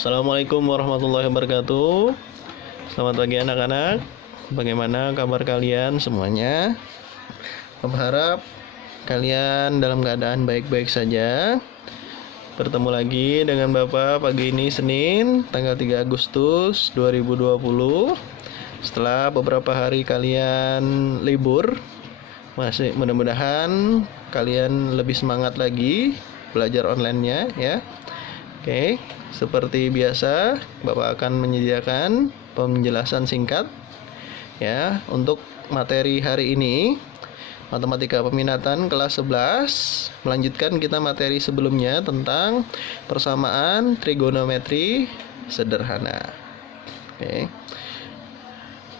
Assalamualaikum warahmatullahi wabarakatuh. Selamat pagi anak-anak. Bagaimana kabar kalian semuanya? Aku berharap kalian dalam keadaan baik-baik saja. Bertemu lagi dengan Bapak pagi ini Senin, tanggal 3 Agustus 2020. Setelah beberapa hari kalian libur, masih mudah-mudahan kalian lebih semangat lagi belajar online-nya ya. Oke, seperti biasa, Bapak akan menyediakan penjelasan singkat ya untuk materi hari ini. Matematika peminatan kelas 11. Melanjutkan kita materi sebelumnya tentang persamaan trigonometri sederhana. Oke.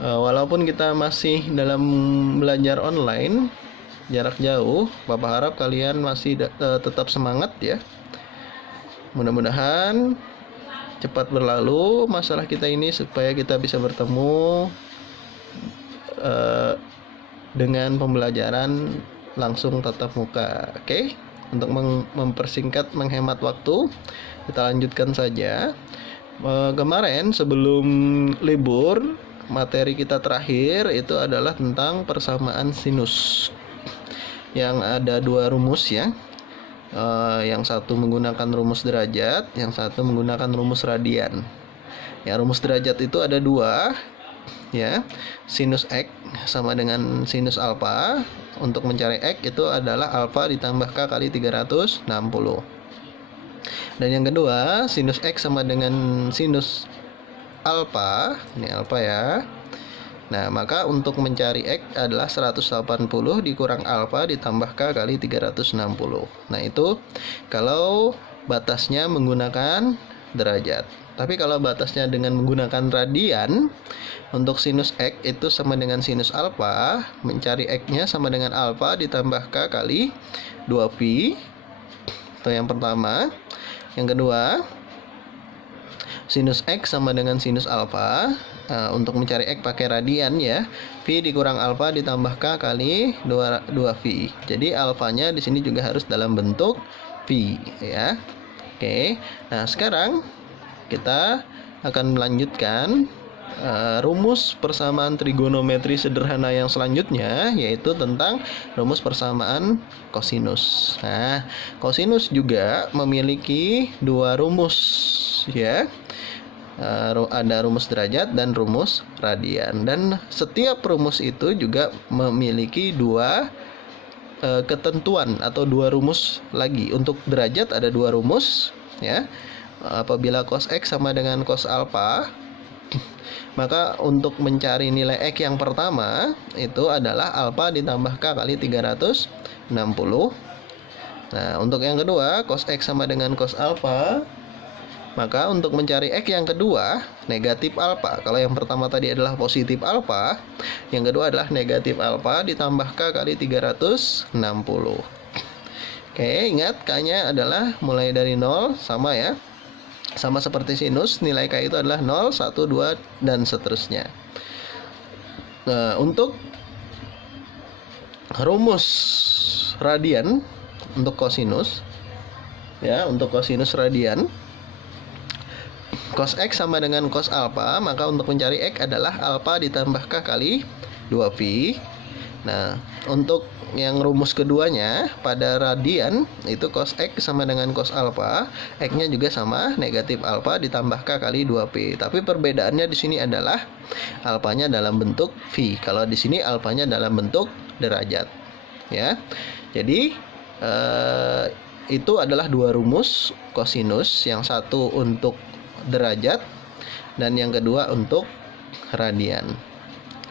Walaupun kita masih dalam belajar online jarak jauh, Bapak harap kalian masih tetap semangat ya. Mudah-mudahan cepat berlalu masalah kita ini supaya kita bisa bertemu dengan pembelajaran langsung tatap muka. Oke? Untuk mempersingkat, menghemat waktu, kita lanjutkan saja. Kemarin sebelum libur, materi kita terakhir itu adalah tentang persamaan sinus. Yang ada dua rumus ya. Yang satu menggunakan rumus derajat, yang satu menggunakan rumus radian. Ya, rumus derajat itu ada dua, ya. Sinus X sama dengan sinus alfa. Untuk mencari X itu adalah alfa ditambah K kali 360. Dan yang kedua, sinus X sama dengan sinus alfa. Ini alfa ya. Nah, maka untuk mencari X adalah 180 dikurang alfa ditambah K kali 360. Nah, itu kalau batasnya menggunakan derajat. Tapi kalau batasnya dengan menggunakan radian, untuk sinus X itu sama dengan sinus alfa, mencari X-nya sama dengan alfa ditambah K kali 2pi. Itu yang pertama. Yang kedua, sinus X sama dengan sinus alfa. Untuk mencari X pakai radian ya, V dikurang alfa ditambah K kali 2V. Jadi alfanya di sini juga harus dalam bentuk V ya. Oke. Nah, sekarang kita akan melanjutkan rumus persamaan trigonometri sederhana yang selanjutnya, yaitu tentang rumus persamaan kosinus. Nah, kosinus juga memiliki dua rumus ya. Ada rumus derajat dan rumus radian, dan setiap rumus itu juga memiliki dua ketentuan atau dua rumus lagi. Untuk derajat ada dua rumus ya. Apabila cos X sama dengan cos alfa, maka untuk mencari nilai X yang pertama itu adalah alfa ditambah K kali 360. Nah, untuk yang kedua cos X sama dengan cos alfa, maka untuk mencari X yang kedua, negatif alfa. Kalau yang pertama tadi adalah positif alfa, yang kedua adalah negatif alfa ditambah K kali 360. Oke, ingat K-nya adalah mulai dari 0 sama ya. Sama seperti sinus, nilai K itu adalah 0, 1, 2, dan seterusnya. Nah, untuk rumus radian, untuk kosinus ya, untuk kosinus radian, cos X sama dengan cos alfa, maka untuk mencari X adalah alfa ditambah K kali 2pi. Nah, untuk yang rumus keduanya pada radian itu cos X sama dengan cos alfa, X-nya juga sama, negatif alfa ditambah K kali 2pi. Tapi perbedaannya di sini adalah alfanya dalam bentuk V. Kalau di sini alfanya dalam bentuk derajat. Ya. Jadi itu adalah dua rumus kosinus, yang satu untuk derajat dan yang kedua untuk radian.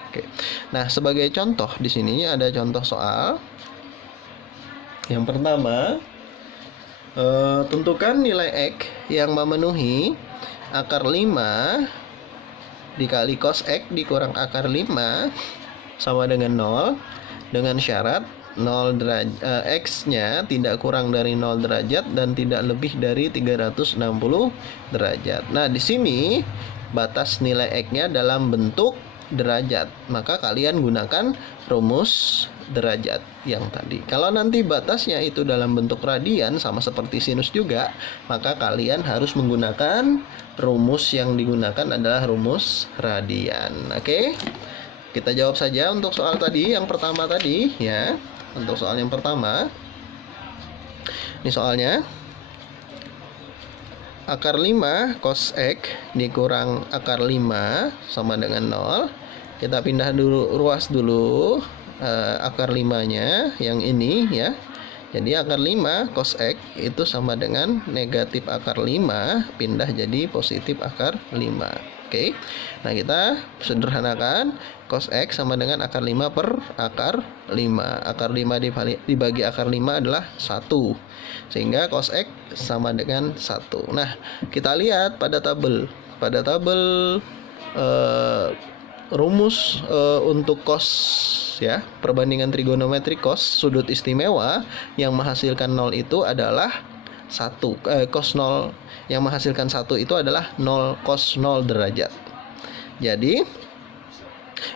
Oke. Nah, sebagai contoh di sini ada contoh soal. Yang pertama, tentukan nilai X yang memenuhi akar 5 dikali cos X dikurang akar 5 sama dengan 0, dengan syarat 0 derajat, X-nya tidak kurang dari 0 derajat dan tidak lebih dari 360 derajat. Nah, di sini batas nilai X-nya dalam bentuk derajat. Maka kalian gunakan rumus derajat yang tadi. Kalau nanti batasnya itu dalam bentuk radian sama seperti sinus juga, maka kalian harus menggunakan rumus yang digunakan adalah rumus radian. Oke? Kita jawab saja untuk soal tadi yang pertama tadi ya. Untuk soal yang pertama. Ini soalnya akar 5 cos X dikurang akar 5 sama dengan 0. Kita pindah dulu, ruas dulu akar 5-nya yang ini ya. Jadi akar 5 cos X itu sama dengan negatif akar 5 pindah jadi positif akar 5. Oke. Nah, kita sederhanakan cos X sama dengan akar 5 per akar 5. Akar 5 dibagi akar 5 adalah 1. Sehingga cos X sama dengan 1. Nah, kita lihat pada tabel. Pada tabel rumus untuk cos ya, perbandingan trigonometri cos sudut istimewa yang menghasilkan 0 itu adalah 1. Cos 0 yang menghasilkan 1 itu adalah 0 cos 0 derajat. Jadi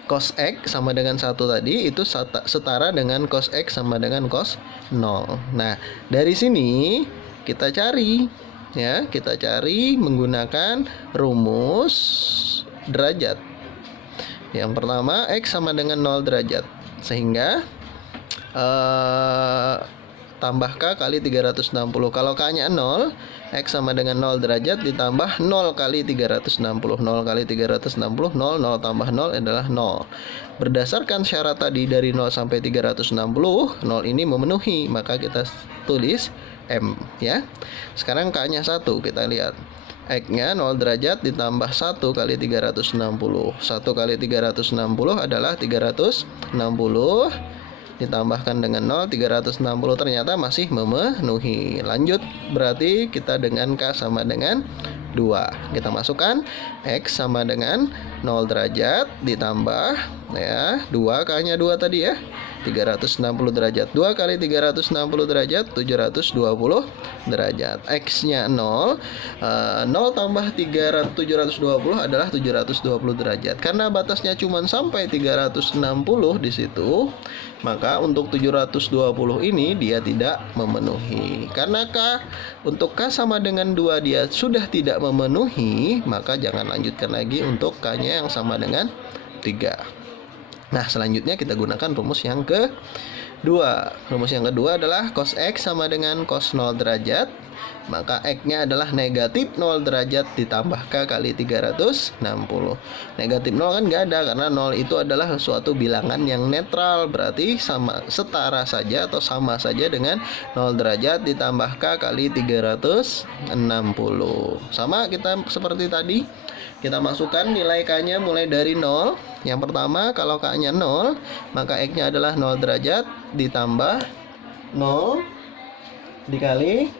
cos X sama dengan 1 tadi itu setara dengan cos X sama dengan cos 0. Nah, dari sini kita cari ya, kita cari menggunakan rumus derajat. Yang pertama X sama dengan 0 derajat. Sehingga tambah K kali 360. Kalau K-nya 0, X sama dengan 0 derajat ditambah 0 kali 360. 0 kali 360, 0, 0 tambah 0 adalah 0. Berdasarkan syarat tadi dari 0 sampai 360, 0 ini memenuhi, maka kita tulis M ya. Sekarang K-nya 1, kita lihat. X-nya 0 derajat ditambah 1 kali 360. 1 kali 360 adalah 360. Ditambahkan dengan 0, 360 ternyata masih memenuhi. Lanjut, berarti kita dengan K sama dengan 2. Kita masukkan X sama dengan 0 derajat ditambah ya 2, K-nya 2 tadi ya, 360 derajat. 2 kali 360 derajat 720 derajat. X-nya 0, 0 tambah 720 adalah 720 derajat. Karena batasnya cuma sampai 360 di situ, maka untuk 720 ini dia tidak memenuhi. Karena untuk K sama dengan 2 dia sudah tidak memenuhi, maka jangan lanjutkan lagi untuk K-nya yang sama dengan 3. Nah, selanjutnya kita gunakan rumus yang kedua. Rumus yang kedua adalah cos X sama dengan cos 0 derajat. Maka X-nya adalah negatif 0 derajat ditambah K kali 360. Negatif 0 kan nggak ada, karena 0 itu adalah suatu bilangan yang netral. Berarti setara saja atau sama saja dengan 0 derajat ditambah K kali 360. Sama kita seperti tadi. Kita masukkan nilai K-nya mulai dari 0. Yang pertama, kalau K-nya 0, maka X-nya adalah 0 derajat ditambah 0 dikali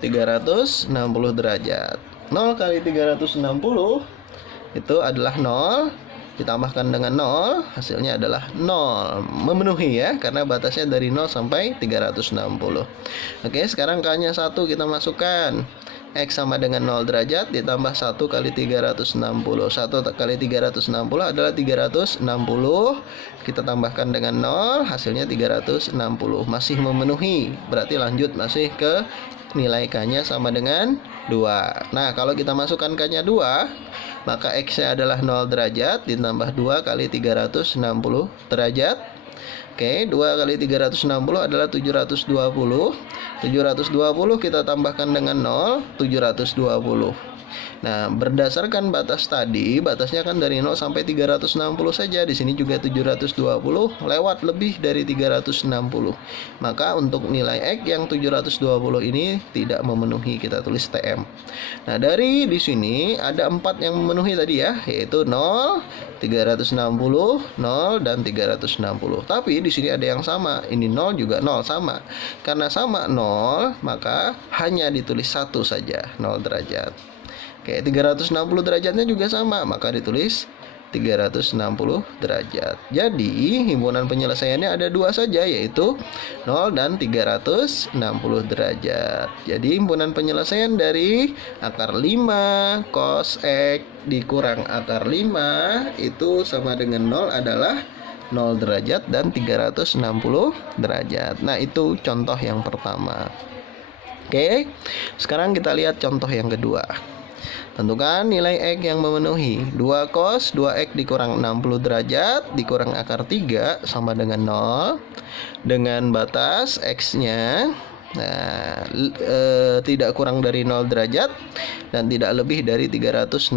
360 derajat. 0 kali 360 itu adalah 0. Ditambahkan dengan 0, hasilnya adalah 0. Memenuhi ya, karena batasnya dari 0 sampai 360. Oke, sekarang K-nya 1 kita masukkan. X sama dengan 0 derajat ditambah 1 kali 360. 1 kali 360 adalah 360. Kita tambahkan dengan 0, hasilnya 360. Masih memenuhi, berarti lanjut masih ke nilai K-nya sama dengan 2. Nah, kalau kita masukkan K-nya 2, maka X-nya adalah 0 derajat ditambah 2 kali 360 derajat. Oke, 2 kali 360 adalah 720. 720 kita tambahkan dengan 0, 720. Nah, berdasarkan batas tadi, batasnya kan dari 0 sampai 360 saja. Di sini juga 720, lewat lebih dari 360. Maka untuk nilai X yang 720 ini tidak memenuhi, kita tulis TM. Nah, dari di sini ada 4 yang memenuhi tadi ya, yaitu 0, 360, 0 dan 360. Tapi di sini ada yang sama. Ini 0 juga 0 sama. Karena sama 0, maka hanya ditulis 1 saja, 0 derajat. Oke, 360 derajatnya juga sama, maka ditulis 360 derajat. Jadi, himpunan penyelesaiannya ada 2 saja, yaitu 0 dan 360 derajat. Jadi, himpunan penyelesaian dari akar 5 cos X dikurang akar 5 itu sama dengan 0 adalah 0 derajat dan 360 derajat. Nah, itu contoh yang pertama. Oke, sekarang kita lihat contoh yang kedua. Tentukan nilai X yang memenuhi. 2 cos 2X dikurang 60 derajat dikurang akar 3 sama dengan 0. Dengan batas X-nya tidak kurang dari 0 derajat dan tidak lebih dari 360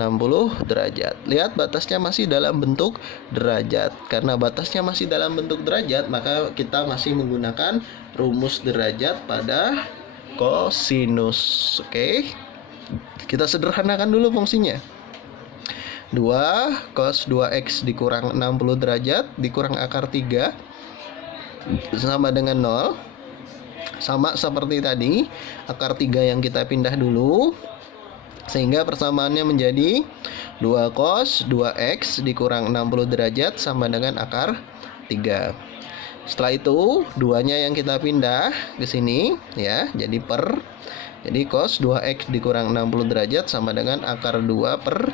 derajat. Lihat batasnya masih dalam bentuk derajat. Karena batasnya masih dalam bentuk derajat, maka kita masih menggunakan rumus derajat pada kosinus. Oke. Kita sederhanakan dulu fungsinya. 2 cos 2X dikurang 60 derajat dikurang akar 3 sama dengan 0. Sama seperti tadi, akar 3 yang kita pindah dulu, sehingga persamaannya menjadi 2 cos 2X dikurang 60 derajat sama dengan akar 3. Setelah itu, duanya yang kita pindah ke sini ya, jadi cos 2X dikurang 60 derajat sama dengan akar 3 per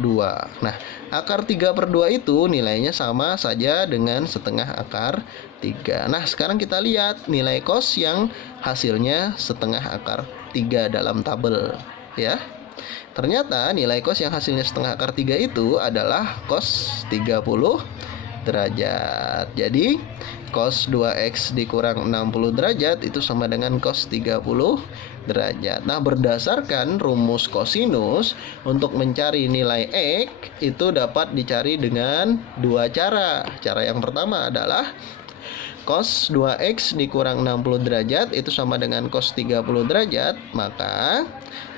2. Nah, akar 3 per 2 itu nilainya sama saja dengan setengah akar 3. Nah, sekarang kita lihat nilai cos yang hasilnya setengah akar 3 dalam tabel ya. Ternyata nilai cos yang hasilnya setengah akar 3 itu adalah cos 30 derajat. Jadi cos 2X dikurang 60 derajat itu sama dengan cos 30 derajat. Nah, berdasarkan rumus kosinus, untuk mencari nilai X itu dapat dicari dengan dua cara. Cara yang pertama adalah cos 2X dikurang 60 derajat itu sama dengan cos 30 derajat. Maka,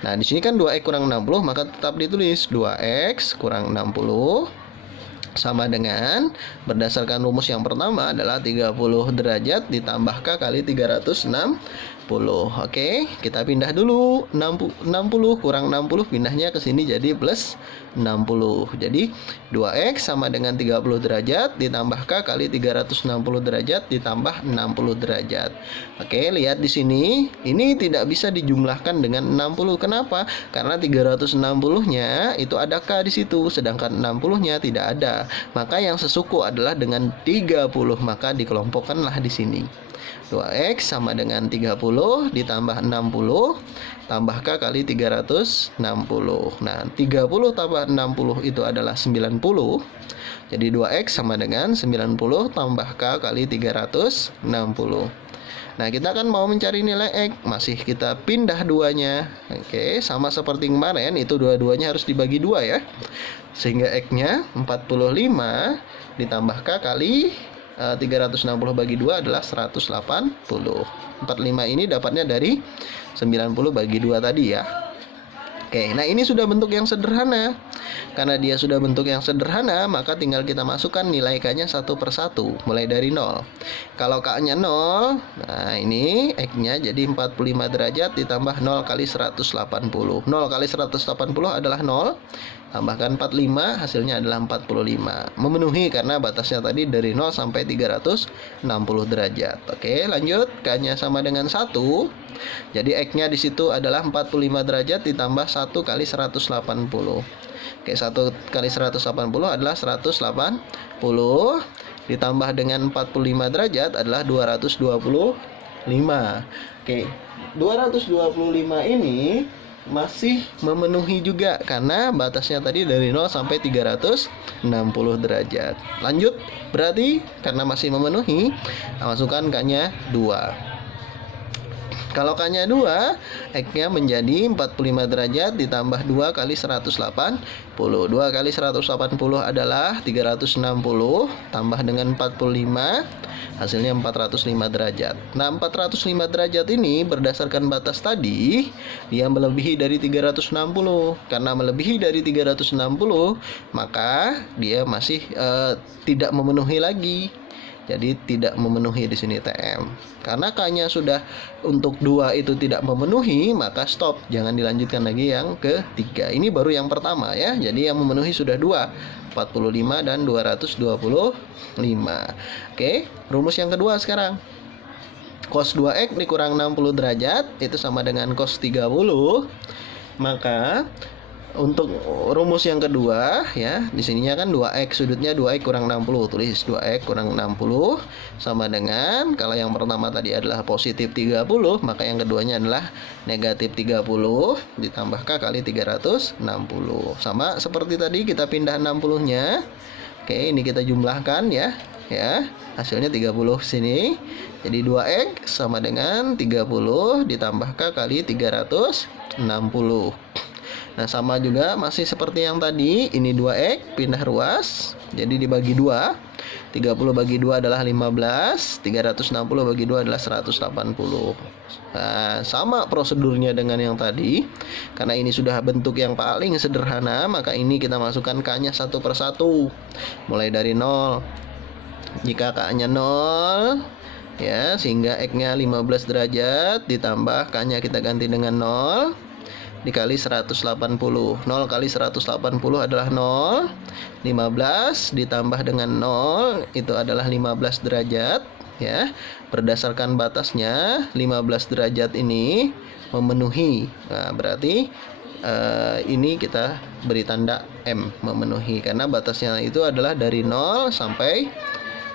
nah di sini kan 2X kurang 60, maka tetap ditulis 2X kurang 60 sama dengan, berdasarkan rumus yang pertama adalah 30 derajat ditambah K kali 360. Oke, kita pindah dulu. 60 kurang 60 pindahnya ke sini jadi plus 60. Jadi 2X sama dengan 30 derajat ditambah K kali 360 derajat ditambah 60 derajat. Oke, lihat di sini, ini tidak bisa dijumlahkan dengan 60. Kenapa? Karena 360-nya itu ada K di situ, sedangkan 60-nya tidak ada. Maka yang sesuku adalah dengan 30, maka dikelompokkanlah di sini. 2X sama dengan 30 ditambah 60 tambah K kali 360. Nah, 30 tambah 60 itu adalah 90. Jadi 2X sama dengan 90 tambah K kali 360. Nah, kita kan mau mencari nilai X, masih kita pindah duanya. Oke, sama seperti kemarin, itu dua-duanya harus dibagi 2 ya. Sehingga X-nya 45 ditambah K kali 360 bagi 2 adalah 180. 45 ini dapatnya dari 90 bagi 2 tadi ya. Oke, nah ini sudah bentuk yang sederhana. Karena dia sudah bentuk yang sederhana, maka tinggal kita masukkan nilai K-nya satu per satu, mulai dari 0. Kalau K-nya 0, nah ini X-nya jadi 45 derajat ditambah 0 kali 180. 0 kali 180 adalah 0. Tambahkan 45, hasilnya adalah 45. Memenuhi karena batasnya tadi dari 0 sampai 360 derajat. Oke, lanjut. K-nya sama dengan 1. Jadi X-nya di situ adalah 45 derajat ditambah 1 kali 180. Oke, 1 kali 180 adalah 180. Ditambah dengan 45 derajat adalah 225. Oke, 225 ini masih memenuhi juga karena batasnya tadi dari 0 sampai 360 derajat. Lanjut, berarti karena masih memenuhi, masukkan K-nya 2. Kalau K-nya 2, X-nya menjadi 45 derajat ditambah 2 kali 180. 2 kali 180 adalah 360 tambah dengan 45, hasilnya 405 derajat. Nah, 405 derajat ini berdasarkan batas tadi, dia melebihi dari 360. Karena melebihi dari 360, maka dia masih tidak memenuhi lagi. Jadi tidak memenuhi di sini TM. Karena K-nya sudah untuk 2 itu tidak memenuhi, maka stop. Jangan dilanjutkan lagi yang ketiga. Ini baru yang pertama ya. Jadi yang memenuhi sudah 2, 45 dan 225. Oke, rumus yang kedua sekarang. Cos 2X dikurang 60 derajat itu sama dengan cos 30. Maka Untuk rumus yang kedua ya, di sininya kan 2x, sudutnya 2x kurang 60. Tulis 2x kurang 60 sama dengan, kalau yang pertama tadi adalah positif 30, maka yang keduanya adalah negatif 30 ditambah k kali 360. Sama seperti tadi, kita pindah 60-nya. Oke, ini kita jumlahkan ya. Ya, hasilnya 30 sini. Jadi 2x sama dengan 30 ditambah k kali 360. Nah, sama juga masih seperti yang tadi, ini 2x pindah ruas, jadi dibagi 2. 30 bagi 2 adalah 15, 360 bagi 2 adalah 180. Nah, sama prosedurnya dengan yang tadi. Karena ini sudah bentuk yang paling sederhana, maka ini kita masukkan k-nya satu per satu. Mulai dari 0. Jika k-nya 0, ya, sehingga x-nya 15 derajat, ditambah k-nya kita ganti dengan 0 dikali 180. 0 kali 180 adalah 0. 15 ditambah dengan 0 itu adalah 15 derajat ya. Berdasarkan batasnya 15 derajat ini memenuhi. Nah, berarti ini kita beri tanda M, memenuhi, karena batasnya itu adalah dari 0 sampai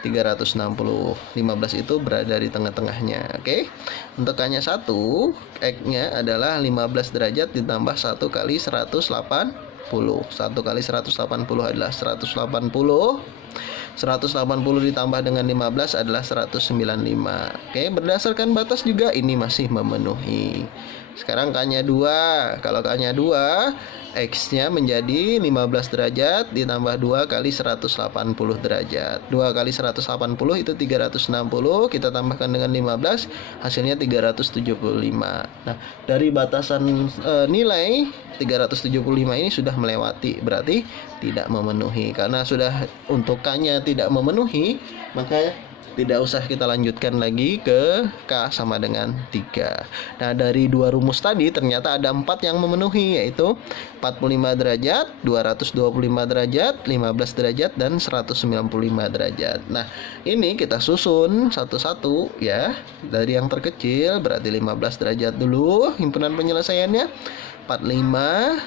360. 15 itu berada di tengah-tengahnya. Oke. Untuk k-nya 1, x-nya adalah 15 derajat ditambah 1 kali 180. 1 kali 180 adalah 180. 180 ditambah dengan 15 adalah 195. Oke, berdasarkan batas juga ini masih memenuhi. Sekarang k-nya 2. Kalau k-nya 2, x-nya menjadi 15 derajat ditambah 2 kali 180 derajat. 2 kali 180 itu 360, kita tambahkan dengan 15, hasilnya 375. Nah, dari batasan nilai 375 ini sudah melewati, berarti tidak memenuhi. Karena sudah untuk k-nya tidak memenuhi, maka tidak usah kita lanjutkan lagi ke k sama dengan 3. Nah, dari dua rumus tadi ternyata ada 4 yang memenuhi, yaitu 45 derajat, 225 derajat, 15 derajat, dan 195 derajat. Nah, ini kita susun satu-satu ya. Dari yang terkecil berarti 15 derajat dulu himpunan penyelesaiannya, 45,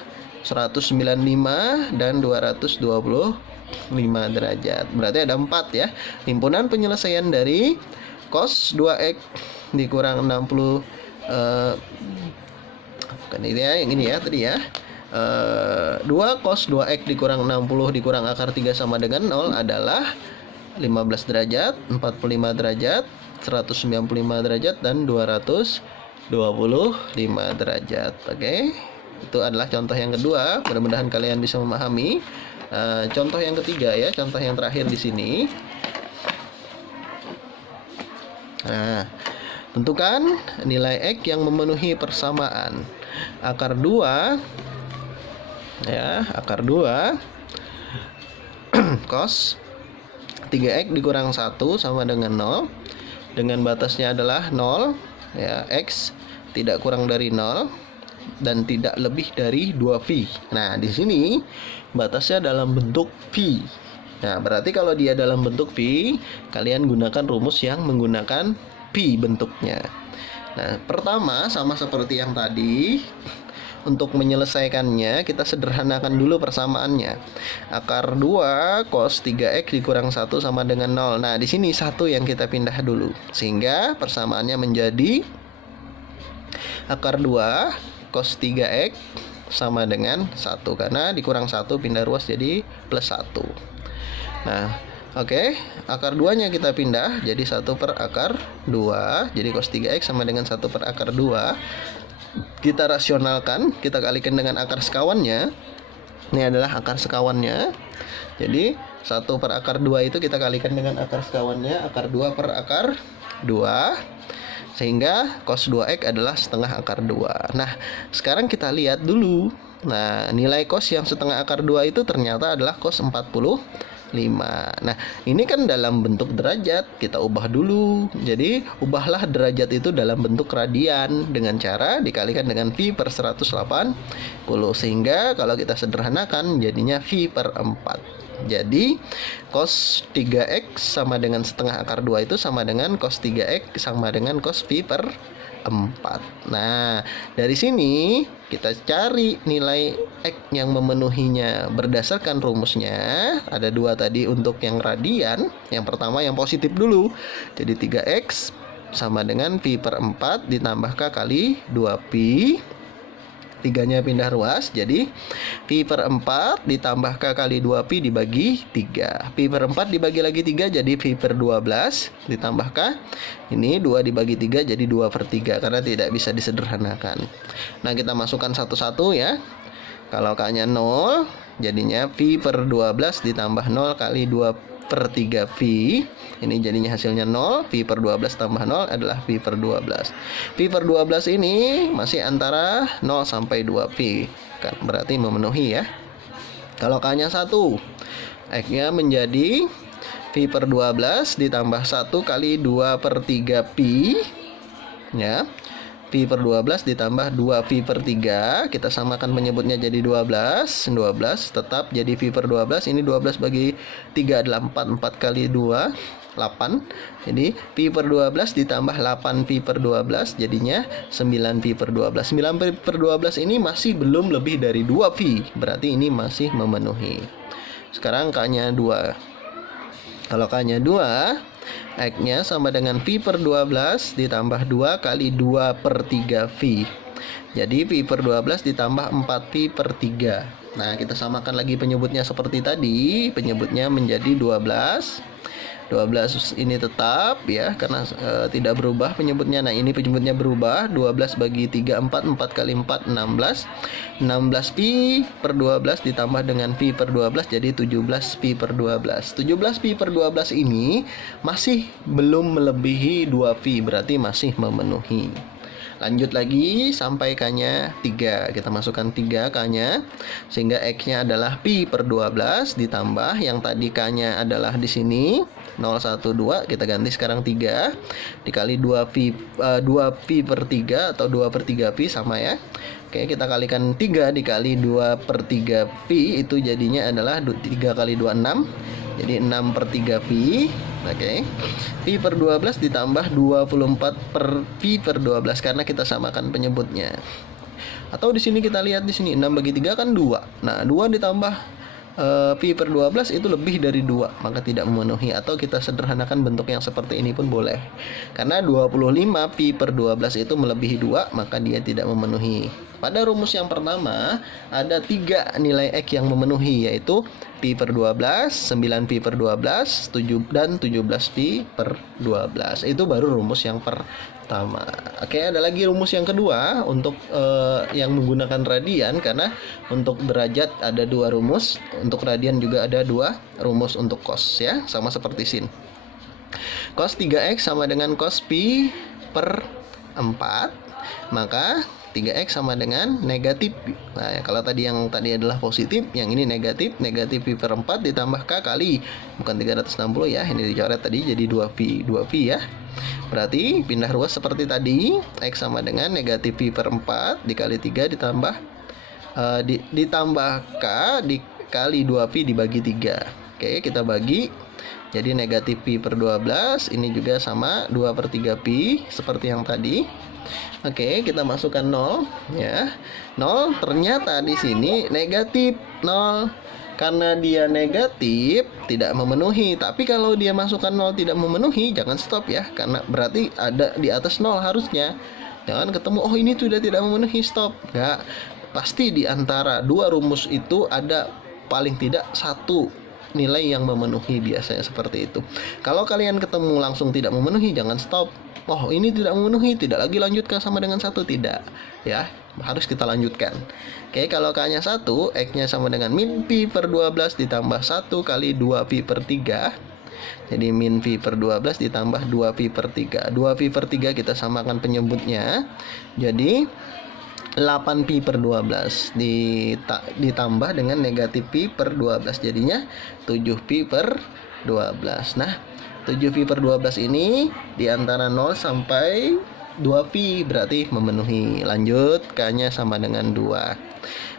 195, dan 225 derajat. Berarti ada 4 ya. Himpunan penyelesaian dari cos 2x dikurang 60 bukan ini ya, yang ini ya tadi ya. 2 cos 2x dikurang 60 dikurang akar 3 sama dengan 0 adalah 15 derajat, 45 derajat, 195 derajat, dan 225 derajat. Oke. Itu adalah contoh yang kedua. Mudah-mudahan kalian bisa memahami. Contoh yang ketiga ya, contoh yang terakhir di sini. Nah, tentukan nilai x yang memenuhi persamaan. Akar 2 ya, akar 2 cos 3x dikurang 1 sama dengan 0. Dengan batasnya adalah 0 ya, x tidak kurang dari 0 dan tidak lebih dari 2V. Nah, di sini batasnya dalam bentuk V. Nah, berarti kalau dia dalam bentuk V, kalian gunakan rumus yang menggunakan V bentuknya. Nah, pertama sama seperti yang tadi, untuk menyelesaikannya kita sederhanakan dulu persamaannya. Akar 2 cos 3x dikurang 1 sama dengan 0. Nah, di sini 1 yang kita pindah dulu, sehingga persamaannya menjadi akar 2 cos 3x sama dengan 1, karena dikurang 1 pindah ruas jadi plus 1. Nah, oke, akar 2-nya kita pindah jadi 1 per akar 2. Jadi cos 3x sama dengan 1 per akar 2. Kita rasionalkan, kita kalikan dengan akar sekawannya. Ini adalah akar sekawannya. Jadi 1 per akar 2 itu kita kalikan dengan akar sekawannya, akar 2 per akar 2. Sehingga cos 2x adalah setengah akar 2. Nah, sekarang kita lihat dulu. Nah, nilai cos yang setengah akar 2 itu ternyata adalah cos 45. Nah, ini kan dalam bentuk derajat. Kita ubah dulu. Jadi, ubahlah derajat itu dalam bentuk radian dengan cara dikalikan dengan V per 180. Sehingga kalau kita sederhanakan jadinya V per 4. Jadi cos 3x sama dengan setengah akar 2 itu sama dengan cos 3x sama dengan cos V per 4. Nah, dari sini kita cari nilai X yang memenuhinya berdasarkan rumusnya. Ada 2 tadi untuk yang radian. Yang pertama yang positif dulu. Jadi 3X sama dengan pi per 4 ditambah K kali 2pi. 3-nya pindah ruas, jadi pi per 4 ditambah K kali 2pi dibagi 3. Pi per 4 dibagi lagi 3 jadi pi per 12 ditambah K. Ini 2 dibagi 3 jadi 2 per 3 karena tidak bisa disederhanakan. Nah, kita masukkan satu-satu ya. Kalau K-nya 0, jadinya pi per 12 ditambah 0 kali 2 per 3 pi. Ini jadinya hasilnya 0. Pi per 12 tambah 0 adalah pi per 12. Pi per 12 ini masih antara 0 sampai 2 pi, kan berarti memenuhi ya. Kalau K-nya 1, X-nya menjadi pi per 12 ditambah 1 kali 2 per 3 pi ya. Pi per 12 ditambah 2 pi per 3, kita samakan penyebutnya jadi 12 tetap jadi pi per 12. Ini 12 bagi 3 adalah 4 kali 2 8. Jadi pi per 12 ditambah 8 pi per 12 jadinya 9 pi per 12. 9 pi per 12 ini masih belum lebih dari 2 pi, berarti ini masih memenuhi. Sekarang K-nya 2. Kalau K-nya 2, X-nya sama dengan pi per 12 ditambah 2 kali 2 per 3 pi. Jadi pi per 12 ditambah 4 pi per 3. Nah, kita samakan lagi penyebutnya seperti tadi. Penyebutnya menjadi 12. 12 ini tetap ya, karena tidak berubah penyebutnya. Nah, ini penyebutnya berubah. 12 bagi 3 4 kali 4 16. 16 pi per 12 ditambah dengan pi per 12 jadi 17 pi per 12. 17 pi per 12 ini masih belum melebihi 2 pi, berarti masih memenuhi. Lanjut lagi sampai K-nya 3. Kita masukkan 3 K-nya, sehingga X-nya adalah pi per 12 ditambah yang tadi K-nya adalah di sini 012, kita ganti sekarang 3 dikali 2 pi per 3 atau 2 per 3 pi sama ya. Oke, kita kalikan 3 dikali 2 per 3 pi, itu jadinya adalah 3 kali 2 6. Jadi 6 per 3 pi. Oke. Pi per 12 ditambah 24 per pi per 12 karena kita samakan penyebutnya. Atau di sini kita lihat di sini 6 bagi 3 kan 2. Nah, 2 ditambah pi per 12 itu lebih dari 2, maka tidak memenuhi. Atau kita sederhanakan bentuk yang seperti ini pun boleh. Karena 25 pi per 12 itu melebihi 2, maka dia tidak memenuhi. Pada rumus yang pertama ada 3 nilai X yang memenuhi, yaitu pi per 12, 9 pi per 12, 7 dan 17 pi per 12. Itu baru rumus yang pertama. Oke, ada lagi rumus yang kedua untuk yang menggunakan radian, karena untuk derajat ada 2 rumus, untuk radian juga ada 2 rumus untuk cos ya, sama seperti sin. Cos 3x sama dengan cos pi per 4, maka 3x sama dengan negatif. Nah, kalau tadi yang tadi adalah positif, yang ini negatif. Negatif pi per 4 ditambah K kali, bukan 360 ya, ini dicoret tadi jadi 2pi ya. Berarti pindah ruas seperti tadi. X sama dengan negatif pi per 4 dikali 3 ditambah ditambah K dikali 2pi dibagi 3. Oke, kita bagi. Jadi negatif pi per 12 ini juga sama 2 per 3 pi seperti yang tadi. Oke, kita masukkan 0 ya. 0 ternyata di sini negatif 0. Karena dia negatif tidak memenuhi. Tapi kalau dia masukkan 0 tidak memenuhi, jangan stop ya, karena berarti ada di atas 0 harusnya. Jangan ketemu oh ini sudah tidak memenuhi, stop. Enggak. Pasti di antara 2 rumus itu ada paling tidak 1 nilai yang memenuhi, biasanya seperti itu. Kalau kalian ketemu langsung tidak memenuhi, jangan stop. Oh ini tidak memenuhi, tidak lagi lanjutkan sama dengan 1, tidak ya, harus kita lanjutkan. Oke, kalau K-nya 1, X-nya sama dengan min pi per 12 ditambah 1 kali 2 pi per 3. Jadi min pi per 12 ditambah 2 pi per 3. 2 pi per 3 kita samakan penyebutnya, jadi 8 pi per 12 ditambah dengan negatif pi per 12, jadinya 7 pi per 12. Nah, 7 pi per 12 ini di antara 0 sampai 2 pi, berarti memenuhi. Lanjut, K-nya sama dengan 2.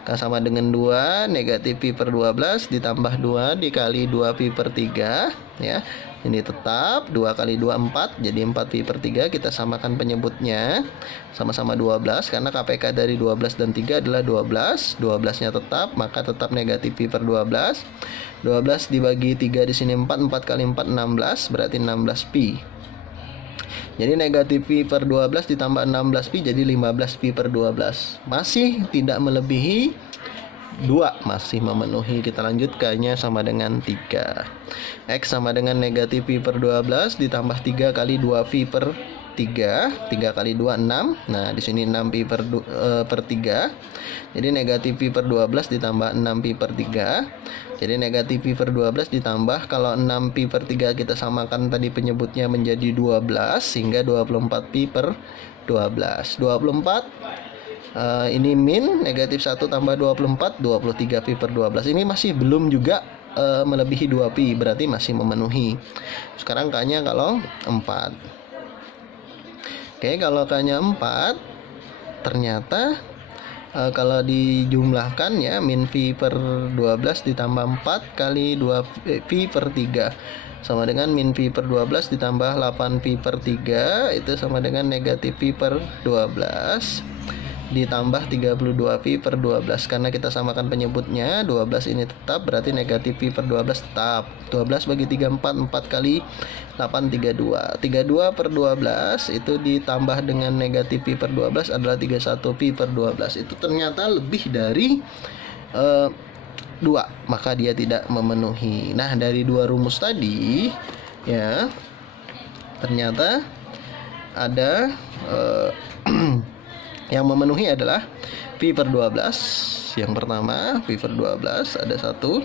K sama dengan 2, negatif pi per 12 ditambah 2 dikali 2 pi per 3 ya. Ini tetap 2 kali 2 4, jadi 4pi per 3. Kita samakan penyebutnya, sama-sama 12, karena KPK dari 12 dan 3 adalah 12. 12-nya tetap, maka tetap negatif pi per 12. 12 dibagi 3 di sini 4, 4 kali 4 16, berarti 16pi. Jadi negatif pi per 12 ditambah 16pi jadi 15pi per 12. Masih tidak melebihi 2, masih memenuhi. Kita lanjutkannya sama dengan 3. X sama dengan negatif pi per 12 ditambah 3 kali 2pi per 3. 3 kali 2 6. Nah, di sini 6pi per 3. Jadi negatif pi per 12 ditambah 6pi per 3. Jadi negatif pi per 12 ditambah, kalau 6pi per 3 kita samakan tadi penyebutnya menjadi 12, sehingga 24pi per 12. 24 ini min, negatif 1 tambah 24, 23pi per 12. Ini masih belum juga melebihi 2pi, berarti masih memenuhi. Sekarang K-nya kalau 4. Oke, kalau K-nya 4, ternyata kalau dijumlahkan ya, min pi per 12 ditambah 4 kali 2pi per 3 sama dengan min pi per 12 ditambah 8pi per 3, itu sama dengan negatif pi per 12 ditambah 32pi per 12. Karena kita samakan penyebutnya, 12 ini tetap, berarti negatif pi per 12 tetap. 12 bagi 3 4, 4 kali 8 32. 32 per 12 itu ditambah dengan negatif pi per 12 adalah 31pi per 12. Itu ternyata lebih dari 2, maka dia tidak memenuhi. Nah, dari 2 rumus tadi ya, ternyata ada yang memenuhi adalah pi per 12. Yang pertama, pi per 12 ada 1,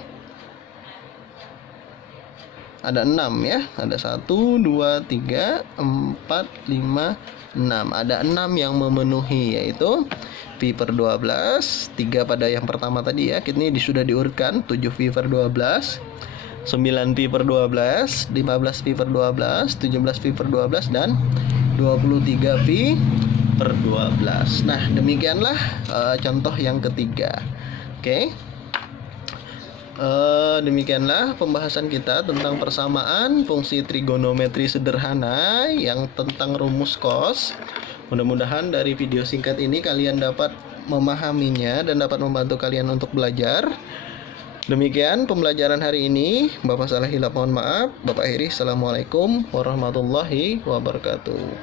ada 6 ya. Ada 1, 2, 3, 4, 5, 6. Ada 6 yang memenuhi, yaitu pi per 12, 3 pada yang pertama tadi ya. Ini sudah diurutkan, 7pi per 12, 9pi per 12, 15pi per 12, 17pi per 12, dan 23pi per 12. Nah, demikianlah contoh yang ketiga. Oke. Demikianlah pembahasan kita tentang persamaan fungsi trigonometri sederhana yang tentang rumus cos. Mudah-mudahan dari video singkat ini kalian dapat memahaminya dan dapat membantu kalian untuk belajar. Demikian pembelajaran hari ini. Bapak salah hilap mohon maaf. Bapak akhiri. Assalamualaikum warahmatullahi wabarakatuh.